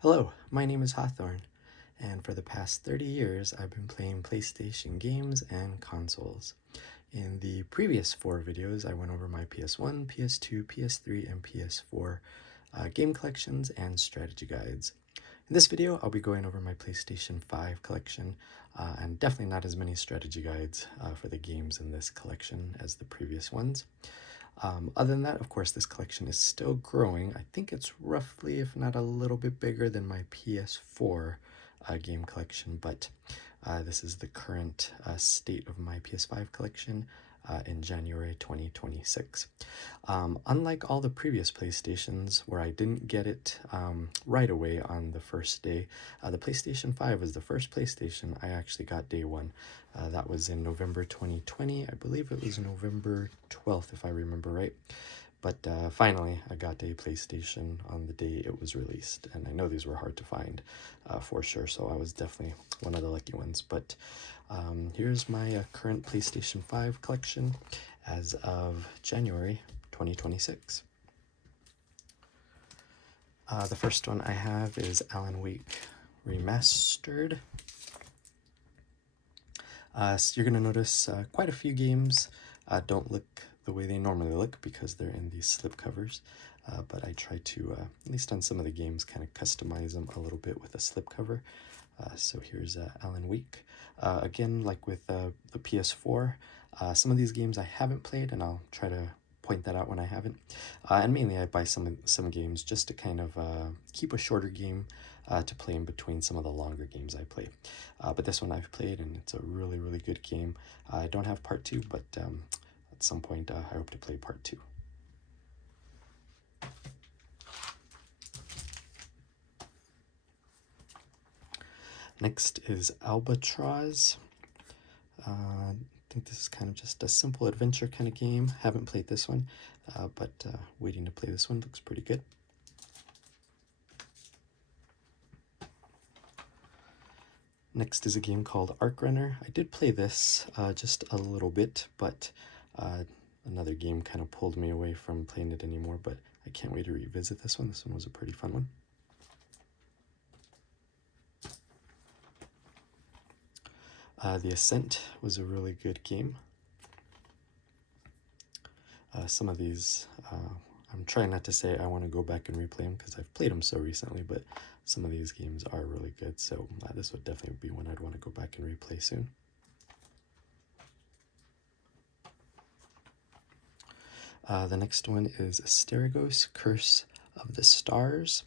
Hello, my name is Hawthorne, and for the past 30 years I've been playing PlayStation games and consoles. In the previous 4 videos I went over my PS1, PS2, PS3, and PS4 game collections and strategy guides. In this video I'll be going over my PlayStation 5 collection, and definitely not as many strategy guides for the games in this collection as the previous ones. Other than that, of course, this collection is still growing. I think it's roughly, if not a little bit bigger than my PS4 game collection, but this is the current state of my PS5 collection in January 2026. Unlike all the previous PlayStations where I didn't get it right away on the first day, the PlayStation 5 was the first PlayStation I actually got day one. That was in November 2020. I believe it was November 12th, if I remember right. But finally, I got a PlayStation on the day it was released, and I know these were hard to find for sure, so I was definitely one of the lucky ones. But here's my current PlayStation 5 collection as of January 2026. The first one I have is Alan Wake Remastered. So you're going to notice quite a few games don't look the way they normally look because they're in these slipcovers, but I try to, at least on some of the games, kind of customize them a little bit with a slipcover. So here's Alan Wake. Again, like with the PS4, some of these games I haven't played, and I'll try to point that out when I haven't. And mainly I buy some games just to kind of keep a shorter game to play in between some of the longer games I play. But this one I've played, and it's a really, really good game. I don't have part 2, but at some point I hope to play part 2. Next is Albatroz. I think this is kind of just a simple adventure kind of game. Haven't played this one, but waiting to play this one. Looks pretty good. Next is a game called Arcrunner. I did play this just a little bit, but another game kind of pulled me away from playing it anymore, but I can't wait to revisit this one. This one was a pretty fun one. The Ascent was a really good game. Some of these, I'm trying not to say I want to go back and replay them because I've played them so recently, but some of these games are really good, so this would definitely be one I'd want to go back and replay soon. The next one is Asterigos, Curse of the Stars.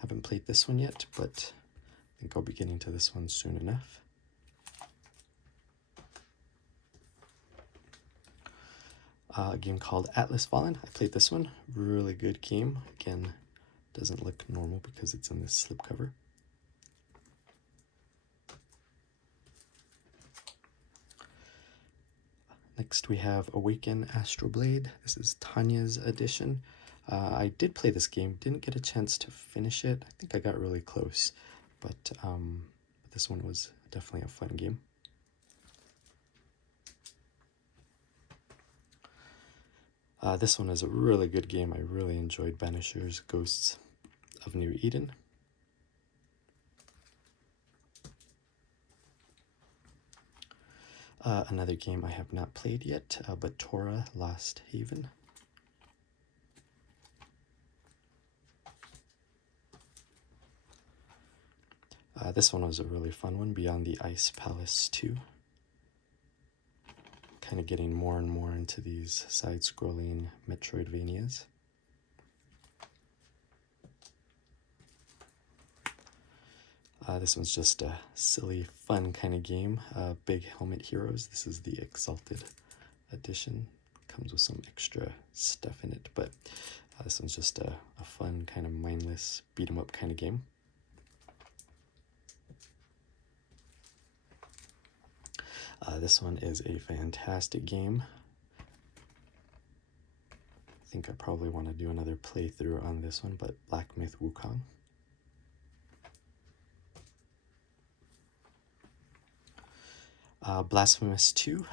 Haven't played this one yet, but I think I'll be getting to this one soon enough. A game called Atlas Fallen. I played this one. Really good game. Again, doesn't look normal because it's in this slipcover. Next we have Awaken Astral Blade. This is Tanya's edition. I did play this game, didn't get a chance to finish it. I think I got really close, but this one was definitely a fun game. This one is a really good game. I really enjoyed Banishers, Ghosts of New Eden. Another game I have not played yet, Batora, Lost Haven. This one was a really fun one, Beyond the Ice Palace 2. Kind of getting more and more into these side-scrolling Metroidvanias. This one's just a silly, fun kind of game. Big Helmet Heroes. This is the Exalted edition. Comes with some extra stuff in it, but this one's just a fun, kind of mindless, beat-em-up kind of game. This one is a fantastic game. I think I probably want to do another playthrough on this one, but Black Myth Wukong. Blasphemous 2.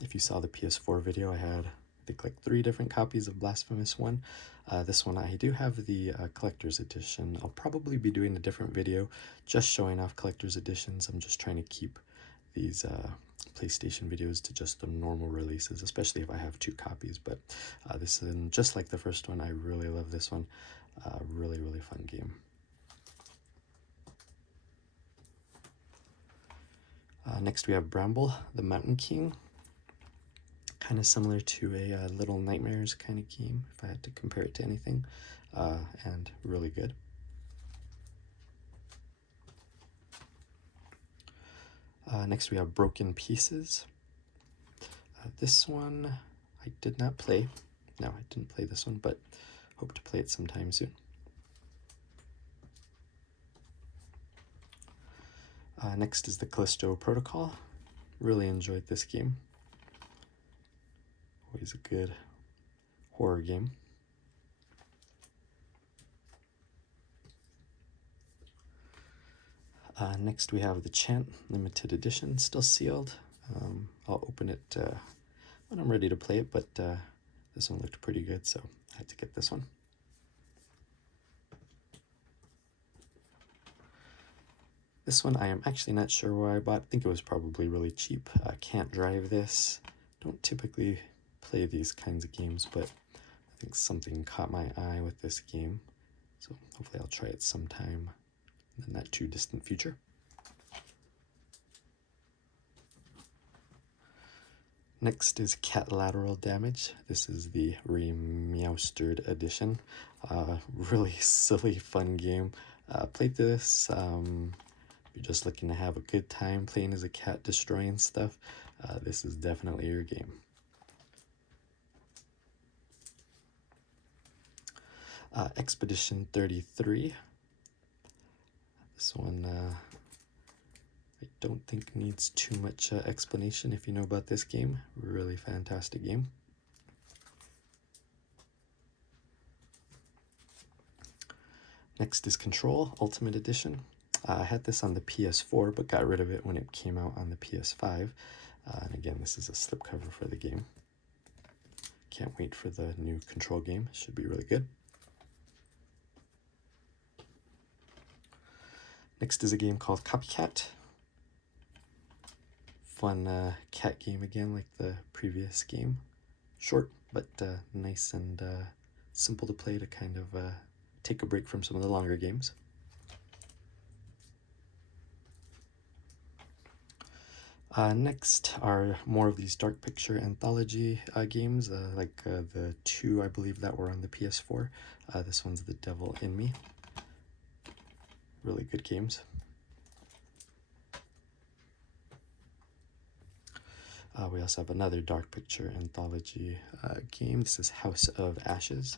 If you saw the PS4 video, I had, I think, like 3 different copies of Blasphemous 1. This one I do have the collector's edition. I'll probably be doing a different video just showing off collector's editions. I'm just trying to keep these PlayStation videos to just the normal releases, especially if I have 2 copies. But this is just like the first one. I really love this one. Really fun game. Next we have Bramble, the Mountain King. Kind of similar to a Little Nightmares kind of game, if I had to compare it to anything, and really good. Next we have Broken Pieces. This one I did not play. No, I didn't play this one, but hope to play it sometime soon. Next is the Callisto Protocol. Really enjoyed this game. Always a good horror game. Next we have the Chant limited edition, still sealed. I'll open it when I'm ready to play it, but this one looked pretty good, so I had to get this one. This one I am actually not sure where I bought. I think it was probably really cheap. I can't drive this. Don't typically play these kinds of games, but I think something caught my eye with this game. So hopefully I'll try it sometime in the not too distant future. Next is Catlateral Damage. This is the Remeowstered edition. Really silly, fun game. Played this. If you're just looking to have a good time playing as a cat destroying stuff, this is definitely your game. Expedition 33. This one I don't think needs too much explanation if you know about this game. Really fantastic game. Next is Control Ultimate Edition. I had this on the PS4 but got rid of it when it came out on the PS5. And again, this is a slipcover for the game. Can't wait for the new Control game. Should be really good. Next is a game called Copycat. Fun cat game again, like the previous game. Short, but nice and simple to play to kind of take a break from some of the longer games. Next are more of these dark picture anthology games, like the 2, I believe, that were on the PS4. This one's The Devil in Me. Really good games. We also have another dark picture anthology game. This is House of Ashes.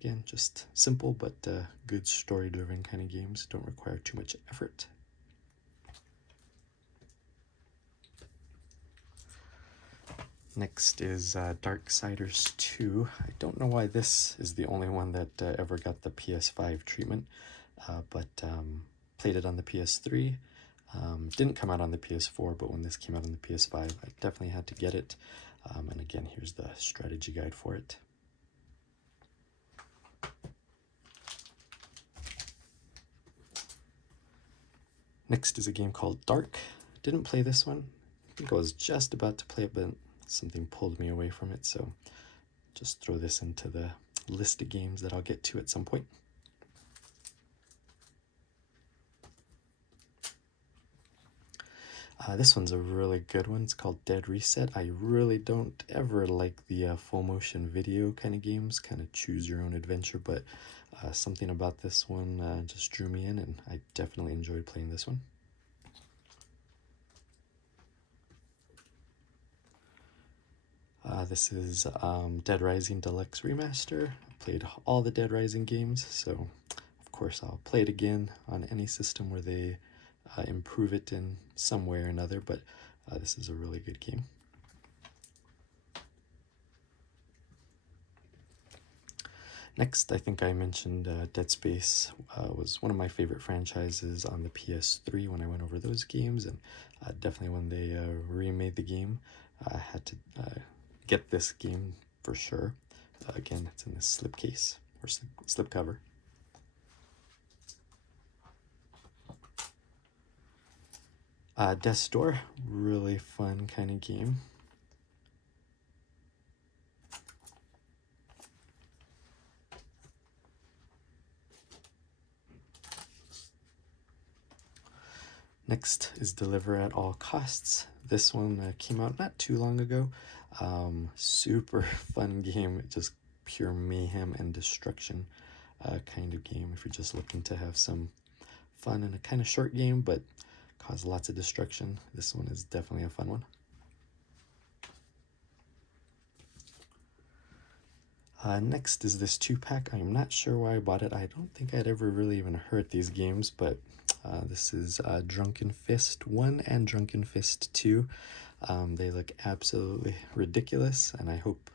Again, just simple but good story-driven kind of games. Don't require too much effort. Next is Darksiders II. I don't know why this is the only one that ever got the PS5 treatment, but played it on the PS3. Didn't come out on the PS4, but when this came out on the PS5, I definitely had to get it. And again, here's the strategy guide for it. Next is a game called Darq. Didn't play this one. I think I was just about to play it, but something pulled me away from it, so just throw this into the list of games that I'll get to at some point. This one's a really good one. It's called Dead Reset. I really don't ever like the full motion video kind of games, kind of choose your own adventure, but something about this one just drew me in, and I definitely enjoyed playing this one. This is Dead Rising Deluxe Remaster. I played all the Dead Rising games, so of course I'll play it again on any system where they improve it in some way or another, but this is a really good game. Next, I think I mentioned Dead Space was one of my favorite franchises on the PS3 when I went over those games, and definitely when they remade the game, I had to get this game for sure. Again, it's in this slip case or slip cover. Death's Door, really fun kind of game. Next is Deliver at All Costs. This one came out not too long ago. Super fun game, just pure mayhem and destruction kind of game. If you're just looking to have some fun in a kind of short game, but cause lots of destruction, this one is definitely a fun one. Next is this 2-pack. I'm not sure why I bought it. I don't think I'd ever really even heard these games, but this is Drunken Fist 1 and Drunken Fist 2. They look absolutely ridiculous, and I hope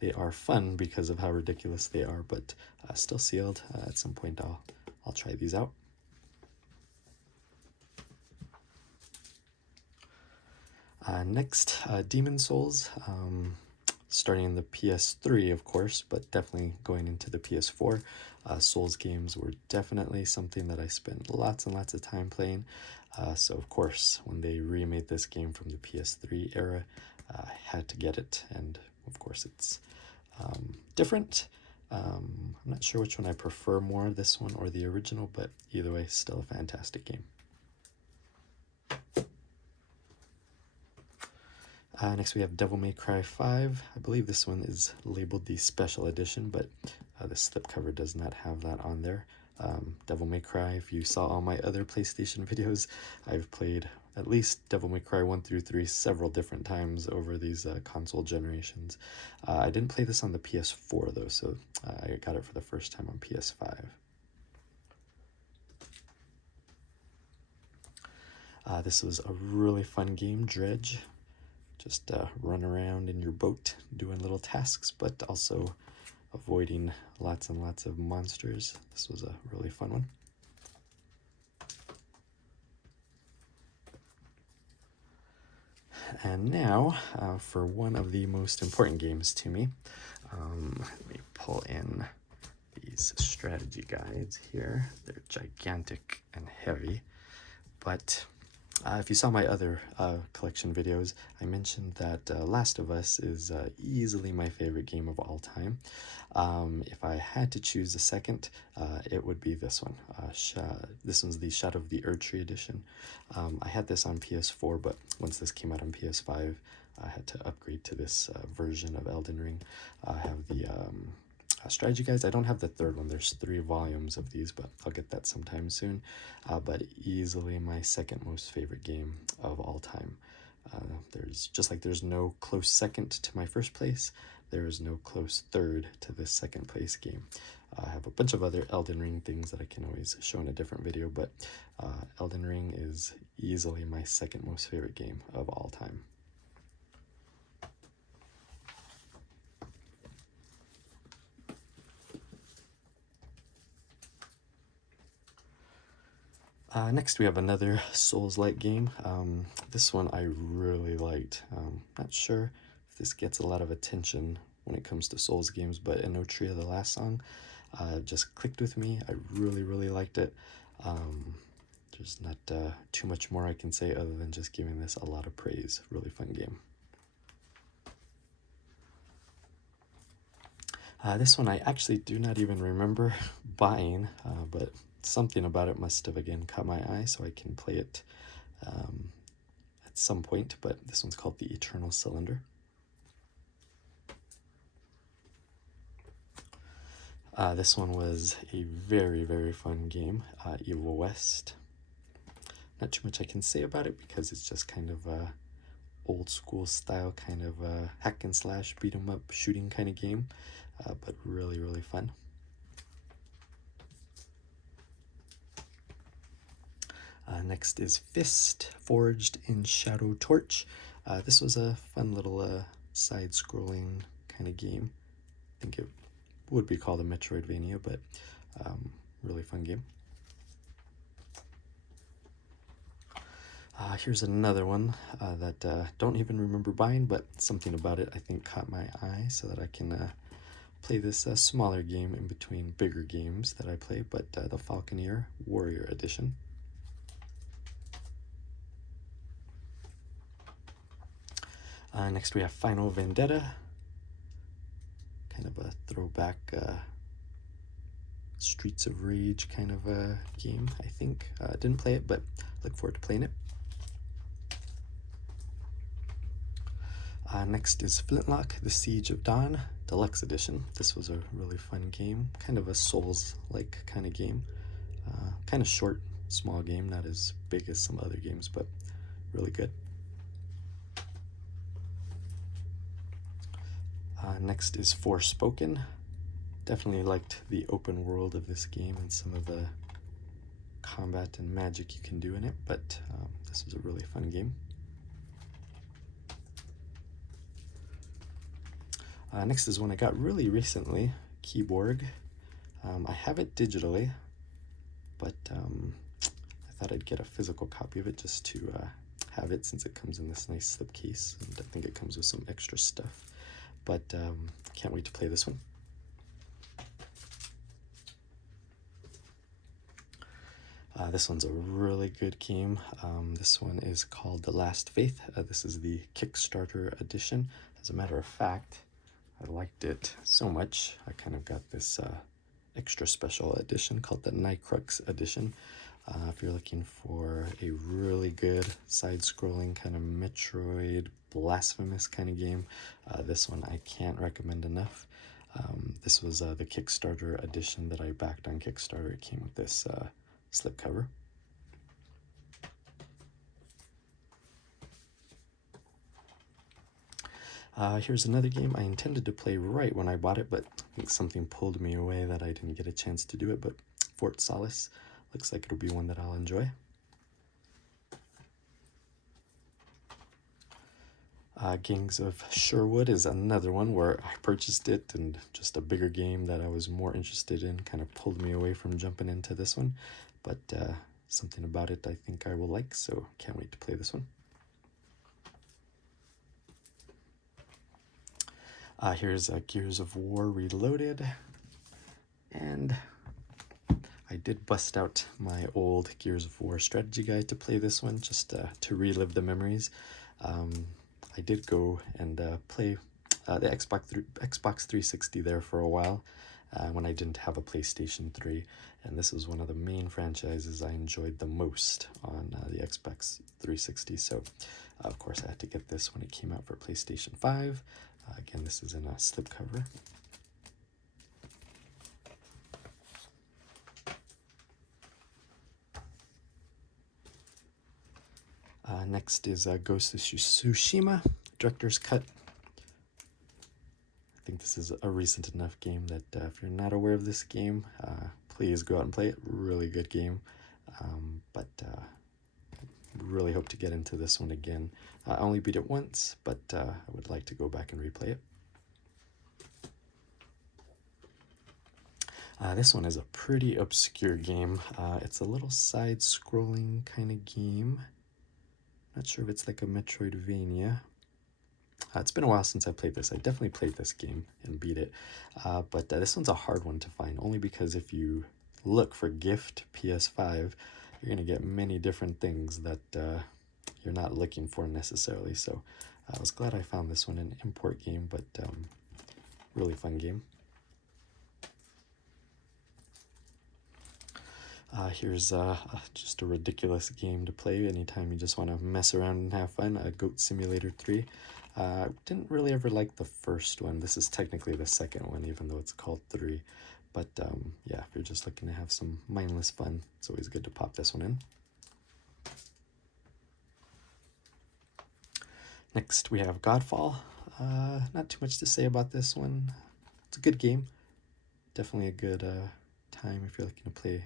they are fun because of how ridiculous they are, but still sealed. At some point I'll try these out. Next, Demon Souls. Starting in the PS3, of course, but definitely going into the PS4. Souls games were definitely something that I spent lots and lots of time playing. So, of course, when they remade this game from the PS3 era, I had to get it. And, of course, it's different. I'm not sure which one I prefer more, this one or the original, but either way, still a fantastic game. Next we have Devil May Cry 5. I believe this one is labeled the Special Edition, but the slipcover does not have that on there. Devil May Cry, if you saw all my other PlayStation videos, I've played at least Devil May Cry 1 through 3 several different times over these console generations. I didn't play this on the PS4 though, so I got it for the first time on PS5. This was a really fun game, Dredge. Just run around in your boat doing little tasks, but also avoiding lots and lots of monsters. This was a really fun one. And now for one of the most important games to me. Let me pull in these strategy guides here. They're gigantic and heavy, but if you saw my other collection videos, I mentioned that Last of Us is easily my favorite game of all time. If I had to choose a second, it would be this one. This one's the Shadow of the Erdtree edition. I had this on PS4, but once this came out on PS5, I had to upgrade to this version of Elden Ring. I have the strategy guides. I don't have the third one. There's 3 volumes of these, but I'll get that sometime soon. But easily my second most favorite game of all time. There's no close second to my first place, there is no close third to this second place game. I have a bunch of other Elden Ring things that I can always show in a different video, but Elden Ring is easily my second most favorite game of all time. Next we have another Souls-like game. This one I really liked. Not sure if this gets a lot of attention when it comes to Souls games, but Inotria, the last song, just clicked with me. I really liked it. There's not too much more I can say other than just giving this a lot of praise. Really fun game. This one I actually do not even remember buying, but something about it must have again caught my eye, so I can play it at some point. But this one's called The Eternal Cylinder. This one was a very fun game. Evil West. Not too much I can say about it because it's just kind of a old school style kind of hack and slash beat 'em up shooting kind of game, but really fun. Next is Fist, Forged in Shadow Torch. This was a fun little side-scrolling kind of game. I think it would be called a Metroidvania, but really fun game. Here's another one that don't even remember buying, but something about it I think caught my eye, so that I can play this smaller game in between bigger games that I play, but the Falconeer Warrior Edition. Next we have Final Vendetta, kind of a throwback Streets of Rage kind of a game, I think. Didn't play it, but look forward to playing it. Next is Flintlock, The Siege of Dawn, Deluxe Edition. This was a really fun game, kind of a Souls-like kind of game. Kind of short, small game, not as big as some other games, but really good. Next is Forspoken. Definitely liked the open world of this game and some of the combat and magic you can do in it, but this was a really fun game. Next is one I got really recently, Keyborg. I have it digitally, but I thought I'd get a physical copy of it just to have it, since it comes in this nice slipcase, and I think it comes with some extra stuff. But can't wait to play this one. This one's a really good game. This one is called The Last Faith. This is the Kickstarter edition. As a matter of fact, I liked it so much, I kind of got this extra special edition called the Nycrux edition. If you're looking for a really good side-scrolling kind of Metroid, Blasphemous kind of game, this one I can't recommend enough. This was the Kickstarter edition that I backed on Kickstarter. It came with this slipcover. Here's another game I intended to play right when I bought it, but I think something pulled me away that I didn't get a chance to do it, but Fort Solis looks like it'll be one that I'll enjoy. Gangs of Sherwood is another one where I purchased it, and just a bigger game that I was more interested in kind of pulled me away from jumping into this one, but something about it I think I will like, so can't wait to play this one. Here's Gears of War Reloaded, and I did bust out my old Gears of War strategy guide to play this one, just to relive the memories. I did go and play the Xbox 360 there for a while when I didn't have a PlayStation 3, and this was one of the main franchises I enjoyed the most on the Xbox 360, so of course I had to get this when it came out for PlayStation 5. Again, this is in a slipcover. Next is Ghost of Tsushima, Director's Cut. I think this is a recent enough game that if you're not aware of this game, please go out and play it. Really good game, but really hope to get into this one again. I only beat it once, but I would like to go back and replay it. This one is a pretty obscure game. It's a little side-scrolling kind of game. Not sure if it's like a Metroidvania. It's been a while since I played this. I definitely played this game and beat it. But this one's a hard one to find, only because if you look for gift PS5, you're going to get many different things that you're not looking for necessarily. So I was glad I found this one, an import game, but really fun game. Here's just a ridiculous game to play anytime you just want to mess around and have fun, Goat Simulator 3. Didn't really ever like the first one. This is technically the second one, even though it's called 3. But yeah, if you're just looking to have some mindless fun, it's always good to pop this one in. Next we have Godfall. Not too much to say about this one. It's a good game. Definitely a good time if you're looking to play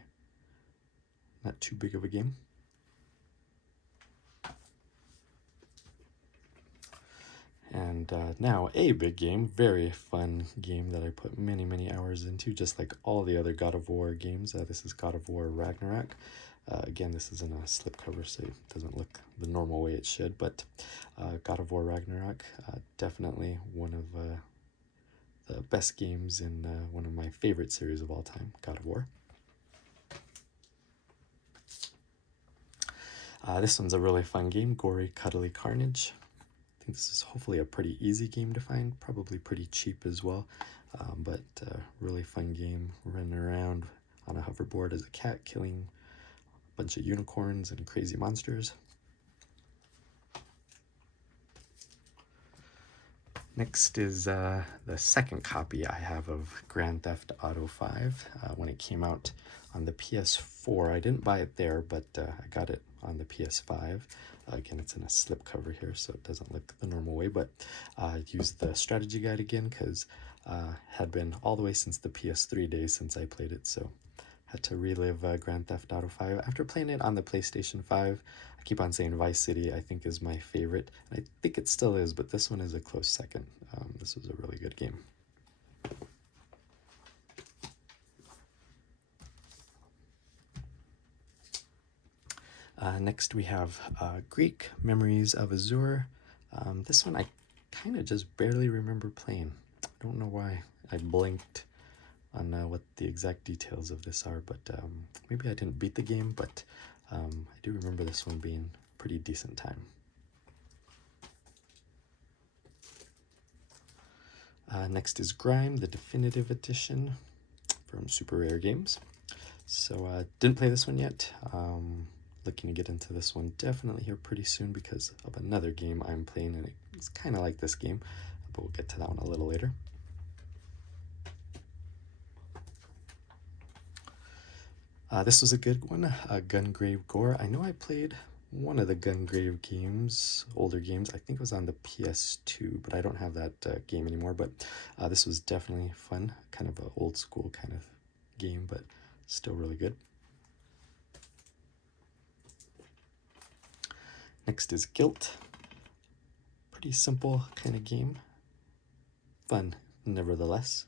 not too big of a game. And now a big game, very fun game that I put many hours into, just like all the other God of War games. This is God of War Ragnarok. Again, this is in a slipcover, so it doesn't look the normal way it should, but God of War Ragnarok, definitely one of the best games in one of my favorite series of all time, God of War. This one's a really fun game, Gory Cuddly Carnage. I think this is hopefully a pretty easy game to find, probably pretty cheap as well, but really fun game, running around on a hoverboard as a cat, killing a bunch of unicorns and crazy monsters. Next is the second copy I have of Grand Theft Auto 5. When it came out on the PS4, I didn't buy it there, but I got it on the PS5. Again, it's in a slipcover here, so it doesn't look the normal way, but I used the strategy guide again because had been all the way since the PS3 days since I played it, so had to relive Grand Theft Auto 5. After playing it on the PlayStation 5, I keep on saying Vice City, I think, is my favorite. And I think it still is, but this one is a close second. This was a really good game. Next we have Greek Memories of Azure. This one I kind of just barely remember playing. I don't know why. I blinked on what the exact details of this are, but maybe I didn't beat the game, but I do remember this one being a pretty decent time. Next is Grime, the Definitive Edition from Super Rare Games. So didn't play this one yet. Looking to get into this one definitely here pretty soon because of another game I'm playing, and it's kind of like this game, but we'll get to that one a little later. This was a good one, Gungrave Gore. I know I played one of the Gungrave games, older games. I think it was on the PS2, but I don't have that game anymore. But this was definitely fun, kind of an old school kind of game, but still really good. Next is Guilt. Pretty simple kind of game. Fun, nevertheless.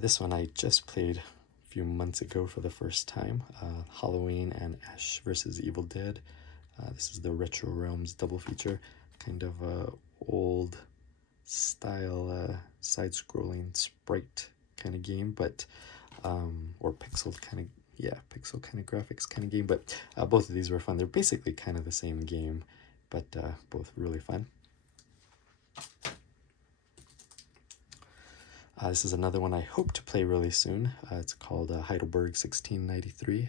This one I just played a few months ago for the first time. Halloween and Ash vs. Evil Dead. This is the Retro Realms double feature. Kind of old style side-scrolling sprite kind of game, but or pixel kind of graphics kind of game, but both of these were fun. They're basically kind of the same game, but both really fun. This is another one I hope to play really soon. It's called Heidelberg 1693.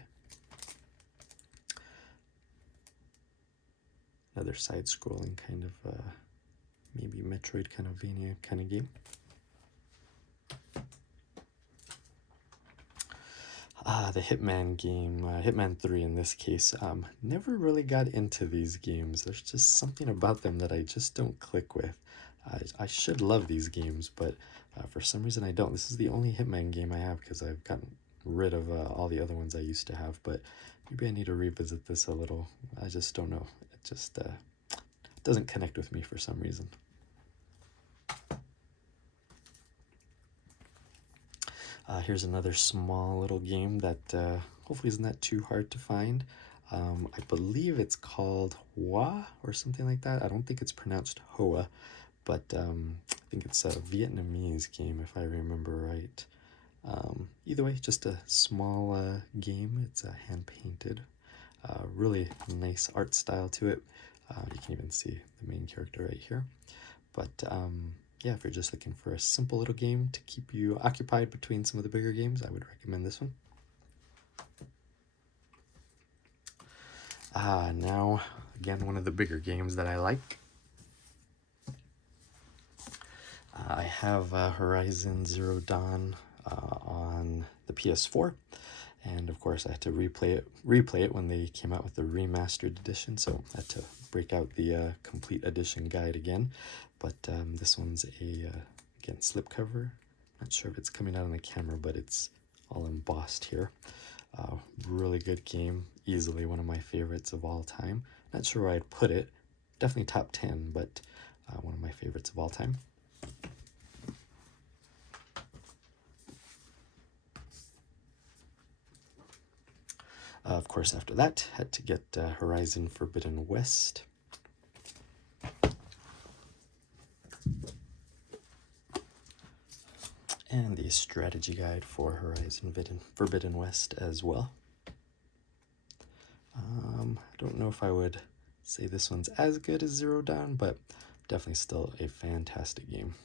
Another side-scrolling kind of maybe Metroid kind of Vania kind of game. The Hitman game, Hitman 3 in this case. Never really got into these games. There's just something about them that I just don't click with. I should love these games, but for some reason I don't. This is the only Hitman game I have because I've gotten rid of all the other ones I used to have, but maybe I need to revisit this a little. I just don't know. It just doesn't connect with me for some reason. Here's another small little game that hopefully isn't that too hard to find. I believe it's called Hoa or something like that. I don't think it's pronounced Hoa, but I think it's a Vietnamese game if I remember right. Either way, just a small game. It's hand-painted. Really nice art style to it. You can even see the main character right here. But yeah, if you're just looking for a simple little game to keep you occupied between some of the bigger games, I would recommend this one. Now, again, one of the bigger games that I like. I have Horizon Zero Dawn on the PS4, and of course I had to replay it when they came out with the Remastered edition, so I had to break out the complete edition guide again. But this one's again, slipcover. Not sure if it's coming out on the camera, but it's all embossed here. Really good game, easily one of my favorites of all time. Not sure where I'd put it, definitely top 10, but one of my favorites of all time. Of course, after that, had to get Horizon Forbidden West. and the strategy guide for Horizon Forbidden West as well. I don't know if I would say this one's as good as Zero Dawn, but definitely still a fantastic game.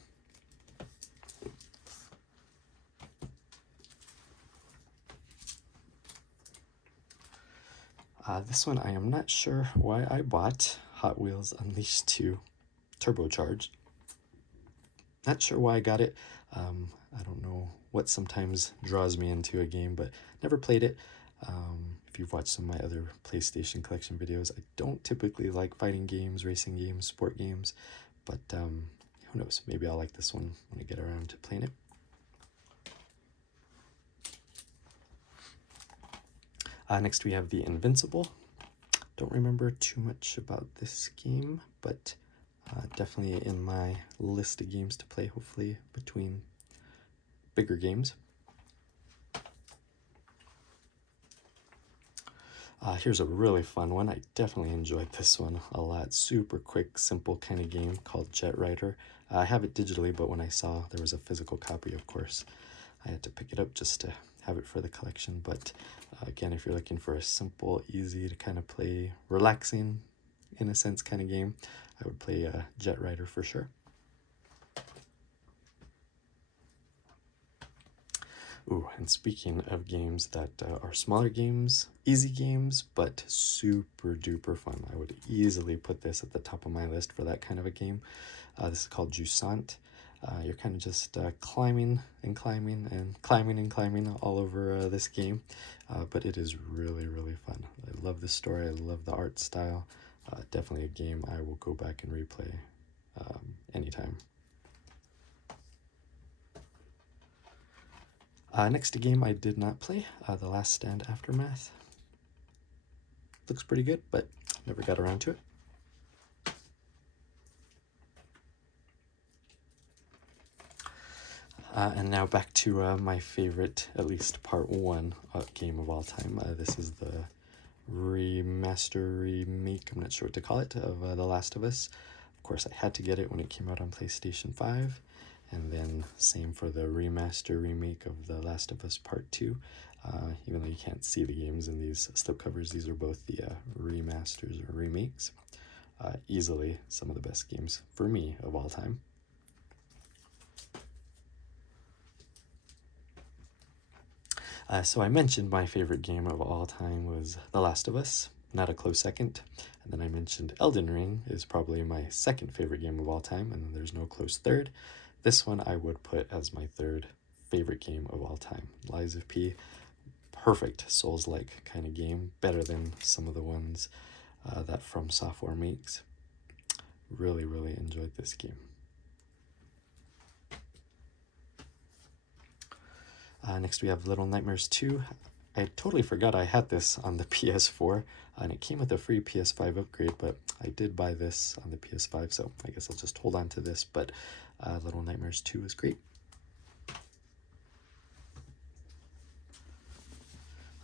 This one I am not sure why I bought. Hot Wheels Unleashed 2 Turbocharged. Not sure why I got it. I don't know what sometimes draws me into a game, but never played it. If you've watched some of my other PlayStation collection videos, I don't typically like fighting games, racing games, sport games, but who knows, maybe I'll like this one when I get around to playing it. Next we have the Invincible. Don't remember too much about this game, but definitely in my list of games to play, hopefully between bigger games. Here's a really fun one. I definitely enjoyed this one a lot. Super quick, simple kind of game called Jet Rider. I have it digitally, but when I saw there was a physical copy, of course, I had to pick it up just to have it for the collection. But again, if you're looking for a simple, easy to kind of play, relaxing, in a sense, kind of game, I would play Jet Rider for sure. Ooh, and speaking of games that are smaller games, easy games, but super duper fun, I would easily put this at the top of my list for that kind of a game. This is called Jusant. You're kind of just climbing and climbing and climbing and climbing all over this game, but it is really, really fun. I love the story, I love the art style. Definitely a game I will go back and replay anytime. Next, a game I did not play, The Last Stand Aftermath. Looks pretty good, but never got around to it. And now back to my favorite, at least part one game of all time. This is the remake, I'm not sure what to call it, of The Last of Us. Of course, I had to get it when it came out on PlayStation 5. And then same for the remake of The Last of Us Part 2. Even though you can't see the games in these slipcovers, these are both the remasters or remakes. Easily some of the best games for me of all time. So I mentioned my favorite game of all time was The Last of Us, not a close second. And then I mentioned Elden Ring is probably my second favorite game of all time, and then there's no close third. This one I would put as my third favorite game of all time. Lies of P, perfect Souls-like kind of game, better than some of the ones that From Software makes. Really, really enjoyed this game. Next we have Little Nightmares 2. I totally forgot I had this on the PS4, and it came with a free PS5 upgrade, but I did buy this on the PS5, so I guess I'll just hold on to this, but Little Nightmares 2 is great.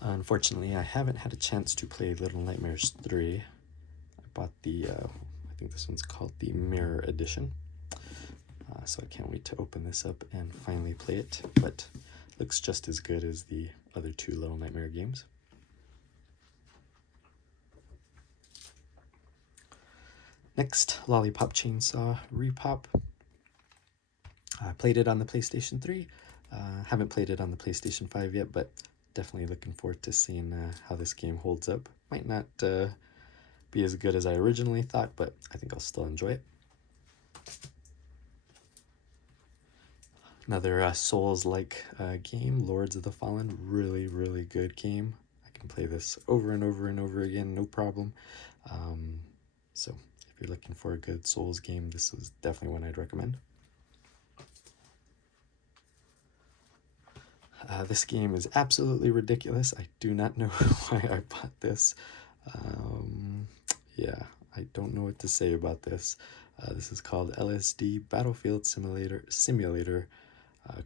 Unfortunately, I haven't had a chance to play Little Nightmares 3. I bought the, I think this one's called the Mirror Edition, so I can't wait to open this up and finally play it, but looks just as good as the other two Little Nightmare games. Next, Lollipop Chainsaw Repop. I played it on the PlayStation 3. Haven't played it on the PlayStation 5 yet, but definitely looking forward to seeing how this game holds up. Might not be as good as I originally thought, but I think I'll still enjoy it. Another Souls-like game, Lords of the Fallen. Really, really good game. I can play this over and over and over again, no problem. So if you're looking for a good Souls game, this is definitely one I'd recommend. This game is absolutely ridiculous. I do not know why I bought this. Yeah, I don't know what to say about this. This is called LSD Battlefield Simulator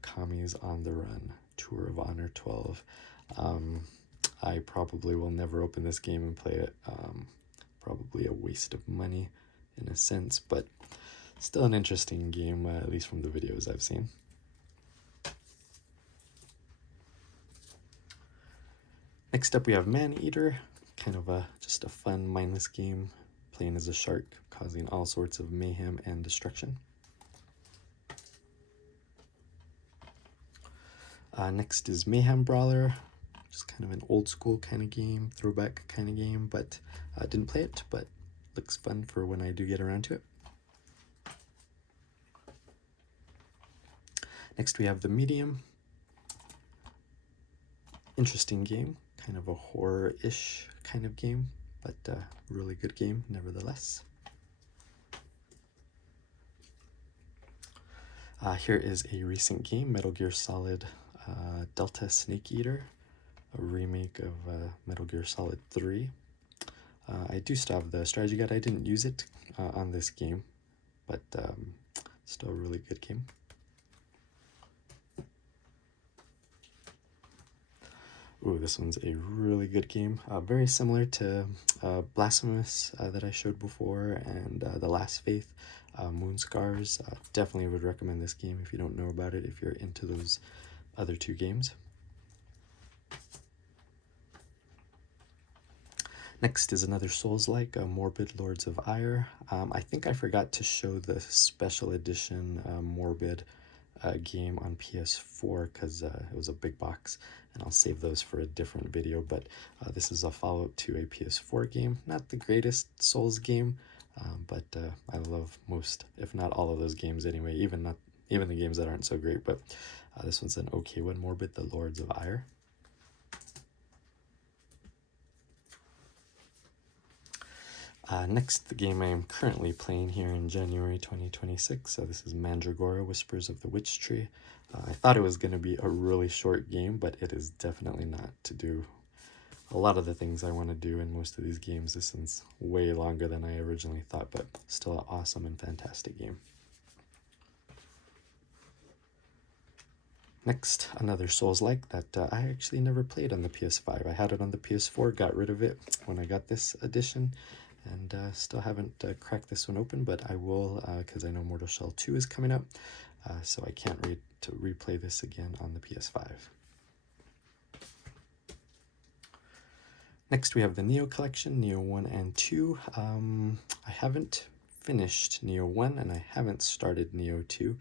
Commies on the Run, Tour of Honor 12. I probably will never open this game and play it. Probably a waste of money in a sense, but still an interesting game, at least from the videos I've seen. Next up we have Man-Eater, kind of just a fun mindless game, playing as a shark, causing all sorts of mayhem and destruction. Next is Mayhem Brawler, just kind of an old school kind of game, throwback kind of game, but didn't play it, but looks fun for when I do get around to it. Next we have The Medium. Interesting game, kind of a horror-ish kind of game, but really good game nevertheless. Here is a recent game, Metal Gear Solid Delta Snake Eater, a remake of Metal Gear Solid 3. I do still have the strategy guide. I didn't use it on this game, but still a really good game. Ooh, this one's a really good game. Very similar to Blasphemous that I showed before, and The Last Faith, Moonscars. Definitely would recommend this game if you don't know about it, if you're into those other two games. Next is another Souls-like, Morbid Lords of Ire. I think I forgot to show the special edition Morbid game on PS4 because it was a big box, and I'll save those for a different video, but this is a follow-up to a PS4 game. Not the greatest Souls game, but I love most, if not all of those games anyway, even the games that aren't so great, but this one's an okay one, Morbid, the Lords of Ire. Next, the game I am currently playing here in January 2026. So this is Mandragora, Whispers of the Witch Tree. I thought it was going to be a really short game, but it is definitely not. To do a lot of the things I want to do in most of these games, this one's way longer than I originally thought, but still an awesome and fantastic game. Next, another Souls-like that I actually never played on the PS5. I had it on the PS4, got rid of it when I got this edition, and still haven't cracked this one open, but I will because I know Mortal Shell 2 is coming up, so I can't wait to replay this again on the PS5. Next we have the Neo collection, Neo 1 and 2. I haven't finished Neo 1 and I haven't started Neo 2.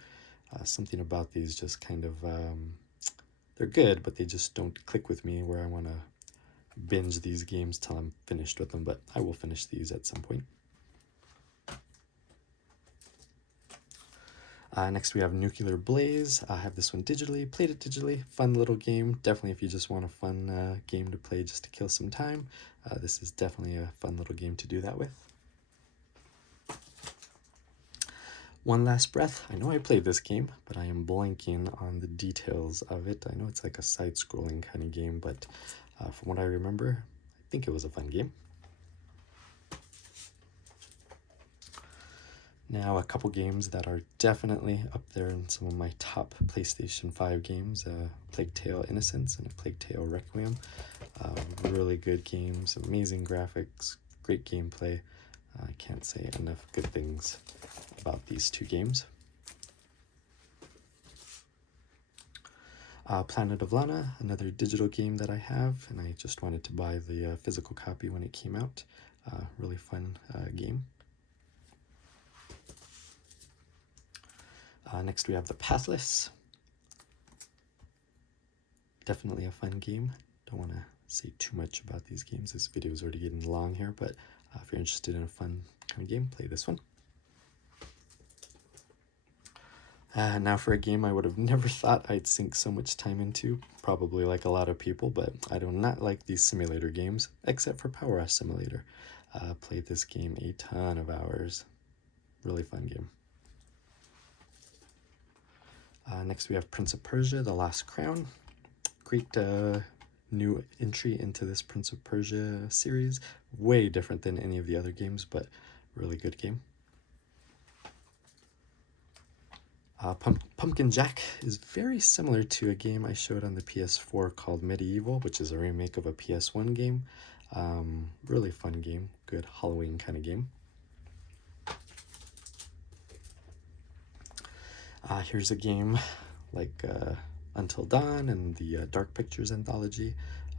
Something about these just kind of, they're good, but they just don't click with me where I want to binge these games till I'm finished with them, but I will finish these at some point. Next we have Nuclear Blaze. I have this one digitally, played it digitally, fun little game. Definitely if you just want a fun game to play just to kill some time, this is definitely a fun little game to do that with. One Last Breath. I know I played this game, but I am blanking on the details of it. I know it's like a side-scrolling kind of game, but from what I remember, I think it was a fun game. Now, a couple games that are definitely up there in some of my top PlayStation 5 games, Plague Tale Innocence and Plague Tale Requiem. Really good games, amazing graphics, great gameplay. I can't say enough good things about these two games. Planet of Lana, another digital game that I have, and I just wanted to buy the physical copy when it came out. Really fun game. Next we have The Pathless. Definitely a fun game. Don't want to say too much about these games. This video is already getting long here, but if you're interested in a fun kind of game, play this one. Now for a game I would have never thought I'd sink so much time into, probably like a lot of people, but I do not like these simulator games, except for Power Wash Simulator. Played this game a ton of hours. Really fun game. Next we have Prince of Persia, The Last Crown. Great new entry into this Prince of Persia series. Way different than any of the other games, but really good game. Pumpkin Jack is very similar to a game I showed on the PS4 called Medieval, which is a remake of a PS1 game. Really fun game, good Halloween kind of game. Here's a game like Until Dawn and the Dark Pictures Anthology.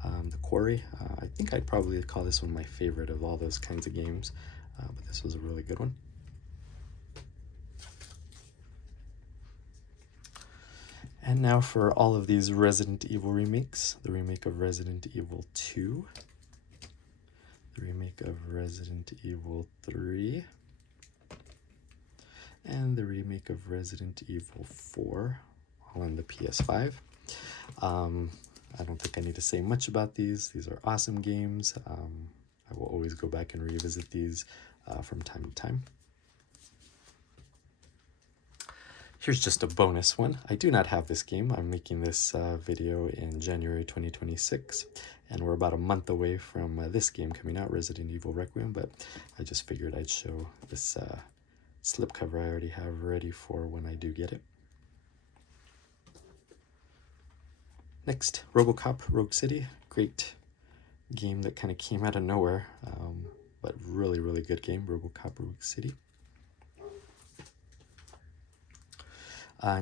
The Quarry. I think I'd probably call this one my favorite of all those kinds of games, but this was a really good one. And now for all of these Resident Evil remakes: the remake of Resident Evil 2, the remake of Resident Evil 3, and the remake of Resident Evil 4, all on the PS5. I don't think I need to say much about these. These are awesome games. I will always go back and revisit these from time to time. Here's just a bonus one. I do not have this game. I'm making this video in January 2026, and we're about a month away from this game coming out, Resident Evil Requiem, but I just figured I'd show this slipcover I already have ready for when I do get it. Next, RoboCop Rogue City. Great game that kind of came out of nowhere, but really, really good game, RoboCop Rogue City.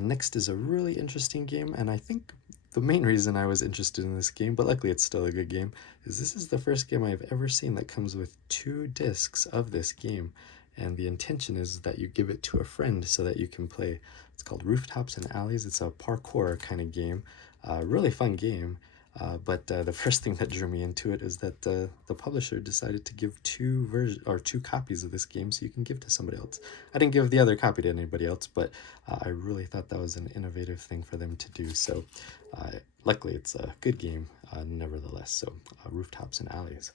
Next is a really interesting game, and I think the main reason I was interested in this game, but luckily it's still a good game, is this is the first game I've ever seen that comes with 2 discs of this game, and the intention is that you give it to a friend so that you can play. It's called Rooftops and Alleys. It's a parkour kind of game, really fun game, but the first thing that drew me into it is that the publisher decided to give 2 copies of this game so you can give to somebody else. I didn't give the other copy to anybody else, but I really thought that was an innovative thing for them to do. So luckily it's a good game nevertheless. So Rooftops and Alleys.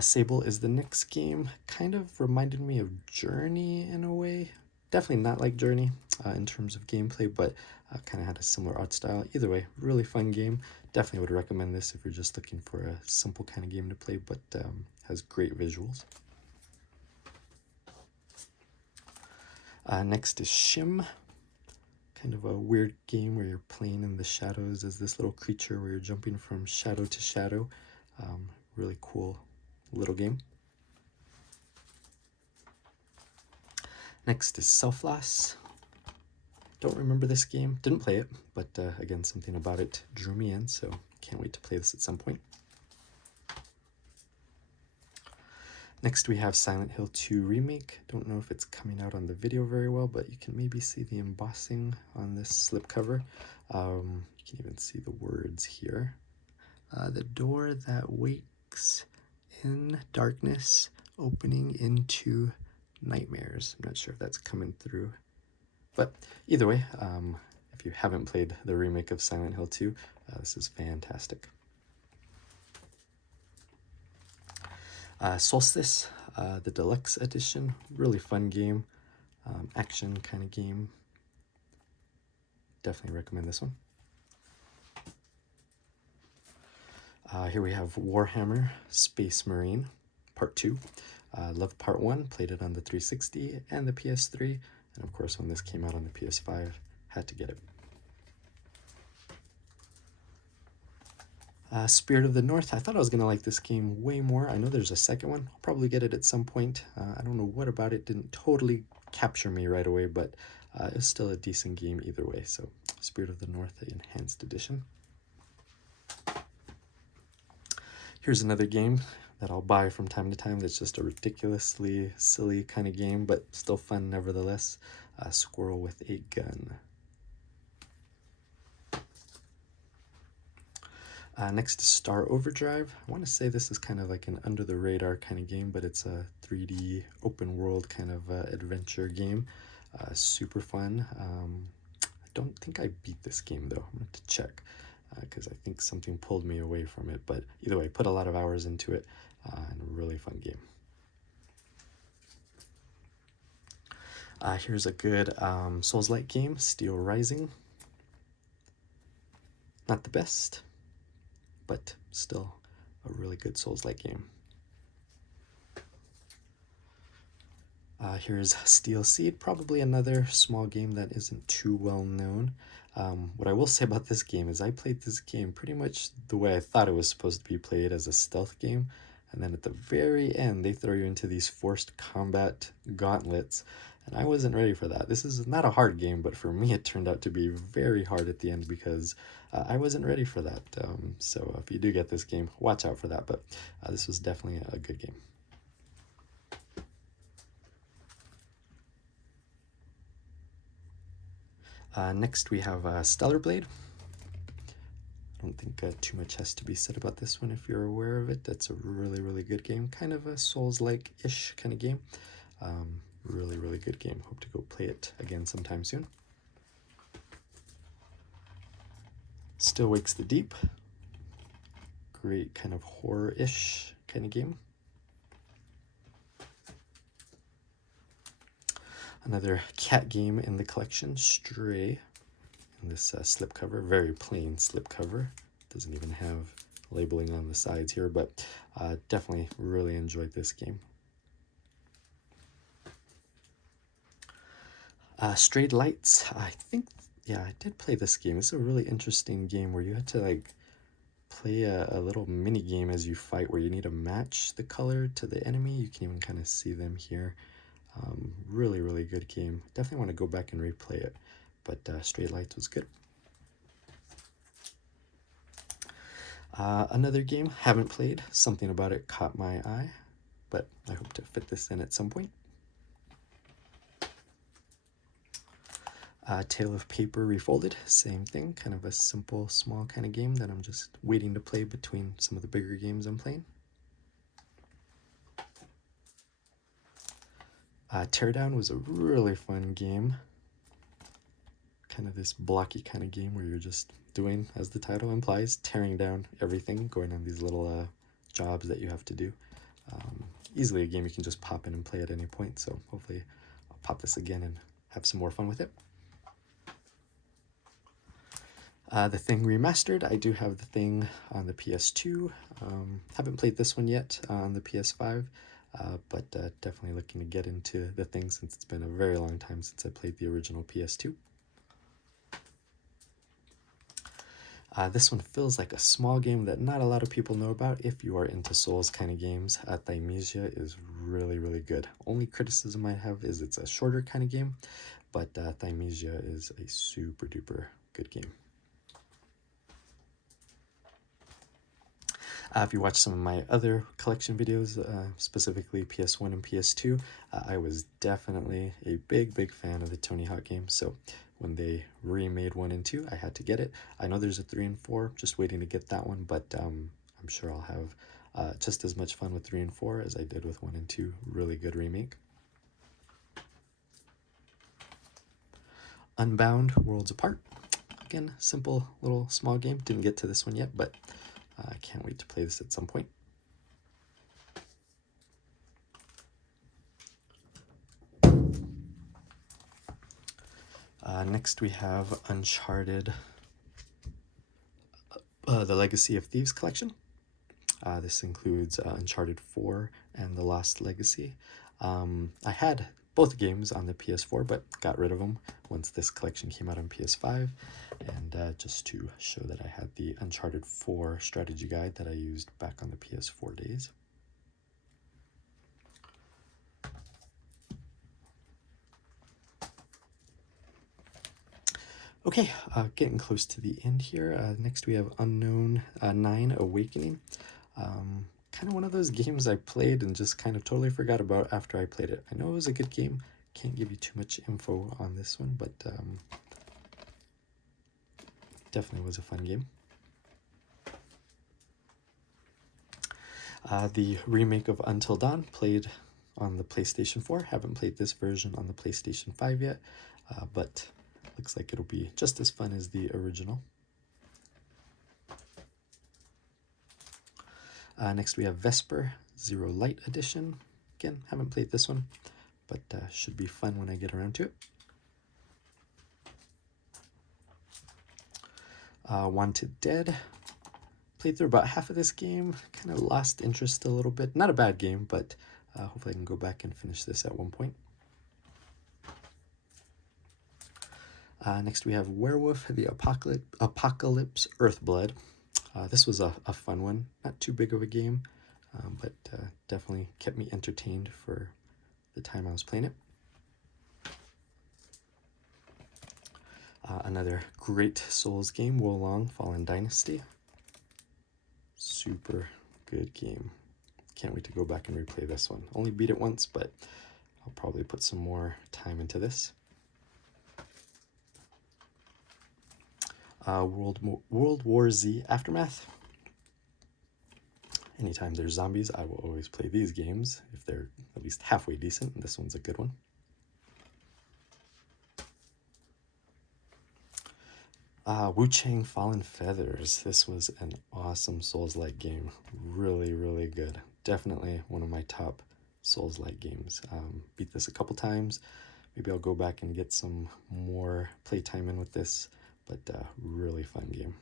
Sable is the next game. Kind of reminded me of Journey in a way. Definitely not like Journey in terms of gameplay, but kind of had a similar art style. Either way, really fun game. Definitely would recommend this if you're just looking for a simple kind of game to play, but has great visuals. Next is Shim. Kind of a weird game where you're playing in the shadows as this little creature where you're jumping from shadow to shadow. Really cool little game. Next is Self-Loss. Don't remember this game, didn't play it, but again, something about it drew me in, so can't wait to play this at some point. Next we have Silent Hill 2 Remake. Don't know if it's coming out on the video very well, but you can maybe see the embossing on this slipcover. You can even see the words here. The door that wakes in darkness, opening into nightmares. I'm not sure if that's coming through, but either way, if you haven't played the remake of Silent Hill 2, this is fantastic. Solstice, the deluxe edition, really fun game, action kind of game. Definitely recommend this one. Here we have Warhammer Space Marine Part 2. Loved Part 1, played it on the 360 and the PS3, and of course when this came out on the PS5, had to get it. Spirit of the North. I thought I was going to like this game way more. I know there's a second one. I'll probably get it at some point. I don't know what about it didn't totally capture me right away, but it's still a decent game either way. So Spirit of the North, the Enhanced Edition. Here's another game that I'll buy from time to time that's just a ridiculously silly kind of game, but still fun nevertheless. Squirrel with a Gun. Next is Star Overdrive. I want to say this is kind of like an under-the-radar kind of game, but it's a 3D open-world kind of adventure game. Super fun. I don't think I beat this game, though. I'm going to check, because I think something pulled me away from it. But either way, put a lot of hours into it, and a really fun game. Here's a good Souls-like game, Steel Rising. Not the best, but still a really good Souls-like game. Here's Steel Seed, probably another small game that isn't too well known. What I will say about this game is I played this game pretty much the way I thought it was supposed to be played, as a stealth game, and then at the very end they throw you into these forced combat gauntlets, and I wasn't ready for that. This is not a hard game, but for me it turned out to be very hard at the end because I wasn't ready for that. So if you do get this game, watch out for that, but this was definitely a good game. Next we have Stellar Blade. I don't think too much has to be said about this one if you're aware of it. That's a really, really good game. Kind of a Souls-like-ish kind of game. Really, really good game. Hope to go play it again sometime soon. Still Wakes the Deep. Great kind of horror-ish kind of game. Another cat game in the collection, Stray. In this slipcover, very plain slipcover. Doesn't even have labeling on the sides here, but definitely really enjoyed this game. Strayed Lights, I think, yeah, I did play this game. It's a really interesting game where you had to like play a little mini game as you fight where you need to match the color to the enemy. You can even kind of see them here. Really, really good game. Definitely want to go back and replay it, but Strayed Lights was good. Another game, haven't played. Something about it caught my eye, but I hope to fit this in at some point. Tale of Paper Refolded, same thing, kind of a simple, small kind of game that I'm just waiting to play between some of the bigger games I'm playing. Teardown was a really fun game. Kind of this blocky kind of game where you're just doing, as the title implies, tearing down everything, going on these little jobs that you have to do. Easily a game you can just pop in and play at any point, so hopefully I'll pop this again and have some more fun with it. The Thing Remastered, I do have The Thing on the PS2. Haven't played this one yet on the PS5, but definitely looking to get into The Thing since it's been a very long time since I played the original PS2. This one feels like a small game that not a lot of people know about if you are into Souls kind of games. Thymesia is really, really good. Only criticism I have is it's a shorter kind of game, but Thymesia is a super duper good game. If you watch some of my other collection videos, specifically PS1 and PS2, I was definitely a big fan of the Tony Hawk games, so when they remade 1 and 2, I had to get it. I know there's a 3 and 4, just waiting to get that one, but I'm sure I'll have just as much fun with 3 and 4 as I did with 1 and 2. Really good remake. Unbound Worlds Apart. Again, simple little small game. Didn't get to this one yet, but I can't wait to play this at some point. Next we have Uncharted, the Legacy of Thieves collection. This includes Uncharted 4 and The Lost Legacy. I had both games on the PS4, but got rid of them once this collection came out on PS5. And just to show that I had the Uncharted 4 strategy guide that I used back on the PS4 days. Okay, getting close to the end here. Next we have Unknown 9 Awakening. Kind of one of those games I played and just kind of totally forgot about after I played it. I know it was a good game. Can't give you too much info on this one, but definitely was a fun game. The remake of Until Dawn, played on the PlayStation 4. Haven't played this version on the PlayStation 5 yet, but looks like it'll be just as fun as the original. Next we have Vesper Zero Light Edition. Again, haven't played this one, but should be fun when I get around to it. Wanted Dead. Played through about half of this game, kind of lost interest a little bit. Not a bad game, but hopefully I can go back and finish this at one point. Next we have Werewolf the Apocalypse Earthblood. This was a fun one, not too big of a game, but definitely kept me entertained for the time I was playing it. Another great Souls game, Wukong Fallen Dynasty. Super good game. Can't wait to go back and replay this one. Only beat it once, but I'll probably put some more time into this. World War Z Aftermath. Anytime there's zombies, I will always play these games if they're at least halfway decent, and this one's a good one. Wukong Fallen Feathers. This was an awesome Souls-like game. Really, really good. Definitely one of my top Souls-like games. Beat this a couple times. Maybe I'll go back and get some more playtime in with this, but really fun game.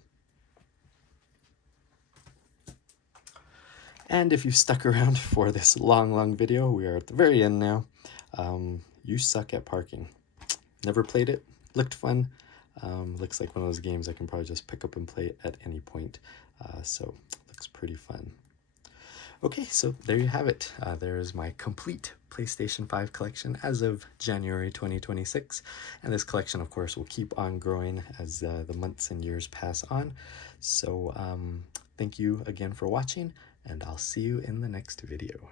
And if you stuck around for this long video, we are at the very end now. You Suck at Parking. Never played it. Looked fun. Looks like one of those games I can probably just pick up and play at any point. So looks pretty fun. Okay, so there you have it. There's my complete PlayStation 5 collection as of January 2026. And this collection, of course, will keep on growing as the months and years pass on. So thank you again for watching, and I'll see you in the next video.